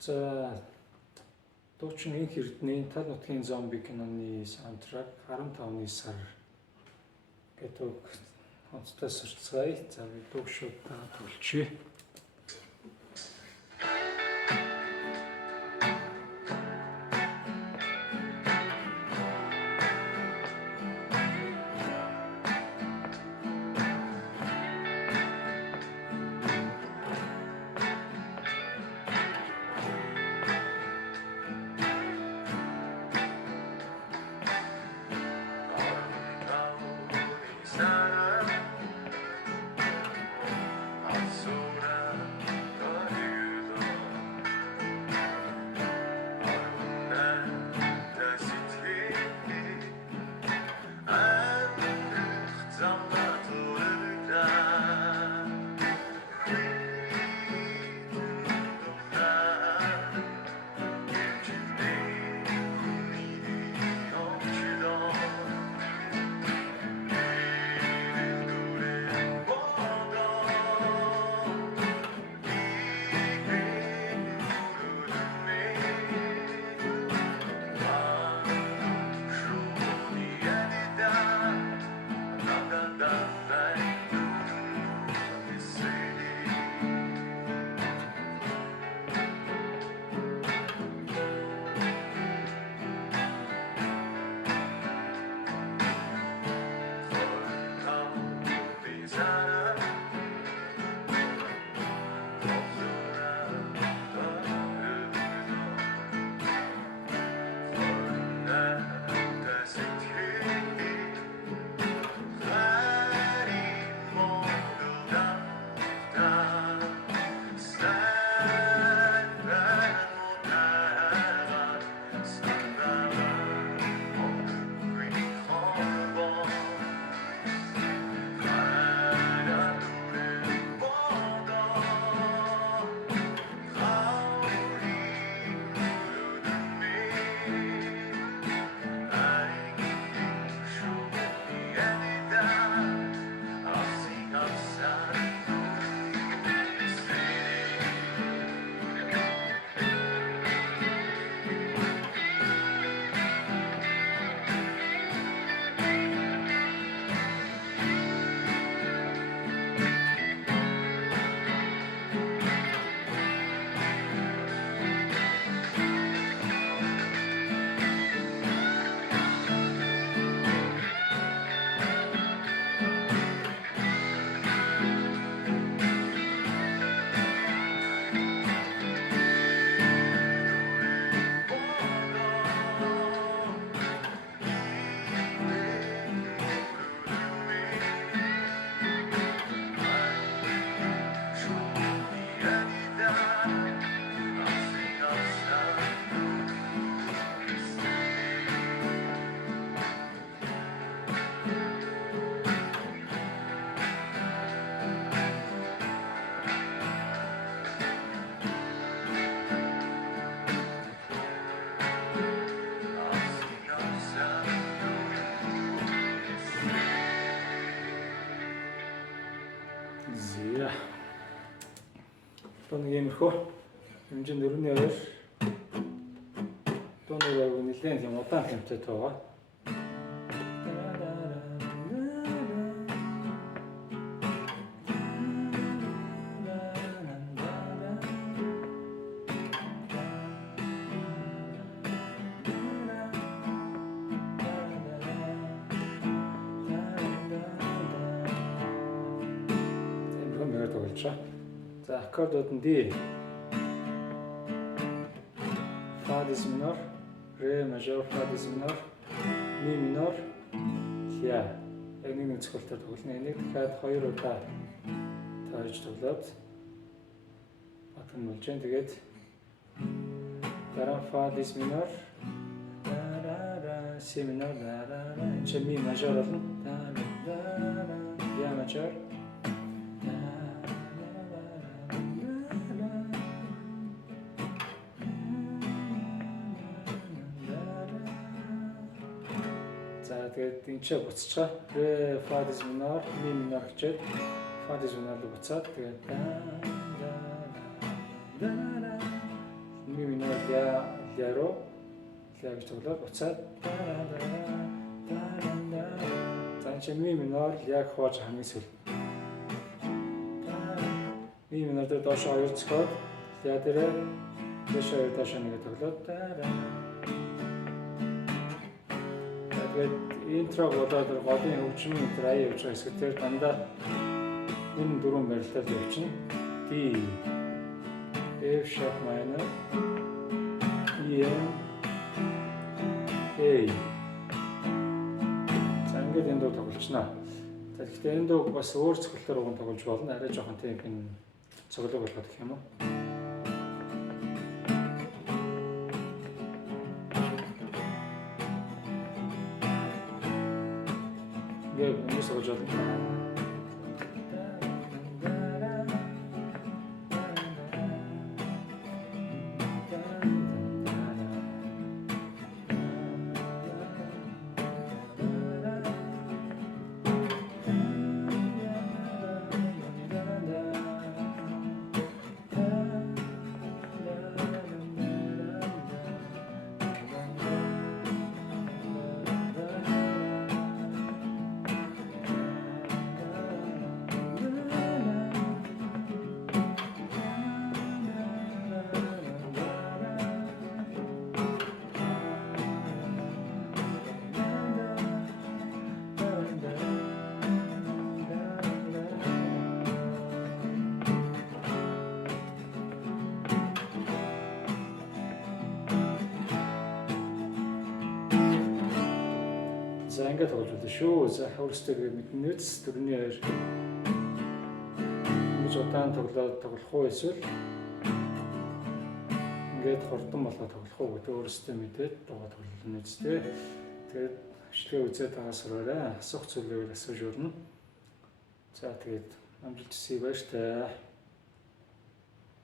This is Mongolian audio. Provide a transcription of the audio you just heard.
За дуучин Инх Эрдэнийн Тал нутгийн зомби киноны саундтрак 15 оны сар гэдэг онцтой сурцгаая. За би дууг шууд төгөлчье. Нэг иймэрхүү хэмжээнд 42 дуунаар нэлээд юм удаан хэмтэй тоо. За аккордууд нь D, Fa diез minor, Re major, Fa diез minor, Mi minor, La. Яг нэг зөвхөлтөөр тоглоно. Энийг дахиад 2 удаа таарж тоглоод батган болж байна. Тэгээд дараа Fa diез minor, Si minor, энэ чинь Mi major болно. La major. Тэгээд энэ ч буцчихаа. Re, Fa diез minor, Mi minor гэчээд Fa diез minor руу буцаад тэгээд Mi ми минор ля руу ля гэж тоглоод буцаад за чи ми минор ляг хоож хамгийн сүүл ми минор дээр доош 2 цохоод ля дээр дэш 2 доош 1 тоглоод тэгээд интро болоод годын хөгжим драй явж байгаа хэсэг дээр дандаа энэ дөрвөн барилтаар явчихна. D F sharp minor E M A. За ингээд энэ дуу тоглолцсноо. За гэхдээ энэ дуу бас өөр цогцолтоор уг нь тоглож болно. Арай жоохон темп энэ цоглог болгох гэх юм уу? Ингээд энэ цоглож болно. За ингээд тоглож байна шүү. За хаврстай мэднэ үз дөрөвний 2. Ингэж удаан тоглох уу эсвэл ингээд хурдан болгоод тоглох уу гэдэг өөрөөсөө мэдээд дуугаа тоглолно үстэй. Тэгээд хвшлээ үзээд байгаа сураарай. Асуух зүйлээр асууж өрнө. За тэгээд амжилт хүсье баяр таа.